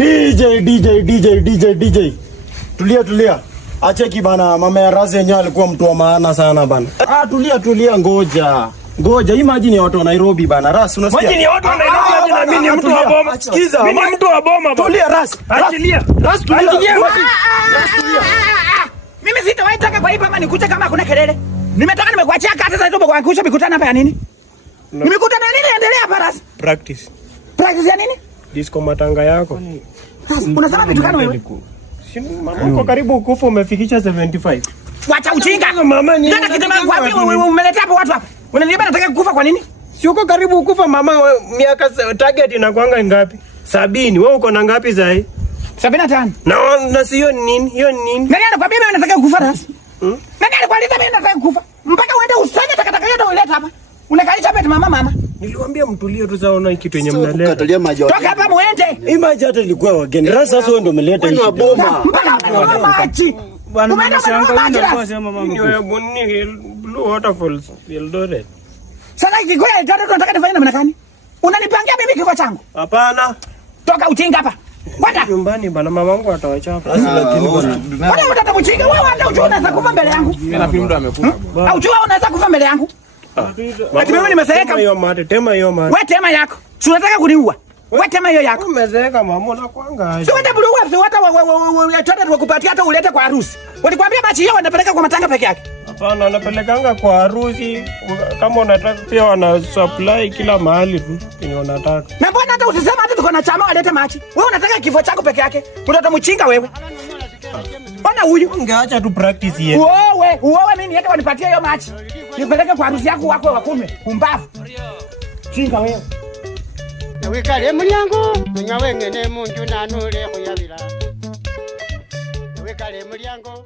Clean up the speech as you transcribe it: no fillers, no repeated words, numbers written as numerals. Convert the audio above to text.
DJ. Tulia. Acheki bana, mama ya Razi yenyewe alikuwa mtu wa maana sana bana. Tulia ngoja. Imagine watu wa Nairobi bana. Razi unasikia? Imagine watu wa Nairobi hadi na mimi ni mtu wa boma. Sikiza, mimi ni mtu wa boma bana. Tulia Razi. Achilia. Razi tulia. Mimi sitawahi taka kwa hii mama nikuje kama kuna kelele. Nimetoka nimekuachia kata sasa hizo kuangusha mikutano hapa ya nini? Nimekutana nini endelea hapa Razi? Practice ya nini? Disco matanga yako. Unasema vitu gani wewe? Mama uko karibu kufa umefikisha 75. Wacha ujinga. Mama ni nani kitema wapi umeleta hapo watu hapa? Unaniambia nataka kufa kwa nini? Si uko karibu kufa mama, miaka target inakuanga ngapi? 70. Wewe uko na ngapi sasa hii? 75. Na sio nini? Hiyo nini? Nani anakuambia mimi nataka kufa Razi? Nani anakuambia mimi nataka kufa? Mpaka uende usanye takataka yote uleta hapa. Unakalisha beti mama. Niliwaambia mtulie tu sawa na kitu yenye mnaleta. Katalia maji. Toka hapa muende. Hii maji hata ilikuwa wageni. Razi sasa wewe ndio umeleta hii boma. Mpaka maji. Bwana mnashanga yule kwa sema mama. Ni wewe buni Blue Waterfalls Eldoret. Sasa kikoya ndio tunataka tufanye namna gani? Unanipangia mimi kiko changu? Hapana. Toka uchinga hapa. Kwenda nyumbani bana, mama wangu atawachapa. Lakini wewe utatamchinga wewe, hata ujue unaweza kufa mbele yangu. Mimi nafikiri mtu amekufa. Au ujue unaweza kufa mbele yangu. Ati mimi nimezeeka. Tema hiyo mate. Wewe tema yako. Si unataka kuniua? Wewe tema hiyo yako. Umezeeka mama, na kwanga. Si wewe buluwa, si hata tukupatia hata ulete kwa harusi. Walikwambia machi yao wanapeleka kwa matanga peke yake. Hapana, wanapelekanga kwa harusi. Kama unataka pia wana supply kila mahali tu yenye unataka. Na mbona hata usisema hata tuko na chama walete machi? Wewe unataka kifo chako peke yake. Unataka mchinga wewe. Ona huyu. Ungeacha tu practice yeye. Uowe mimi niende wanipatie hiyo machi. Nipeleke kwa harusi yako wako wakume. Kumbavu. Chinga wewe. Wekale mulyango, mwenye wengene munju nanule kuyabira. Wekale mulyango.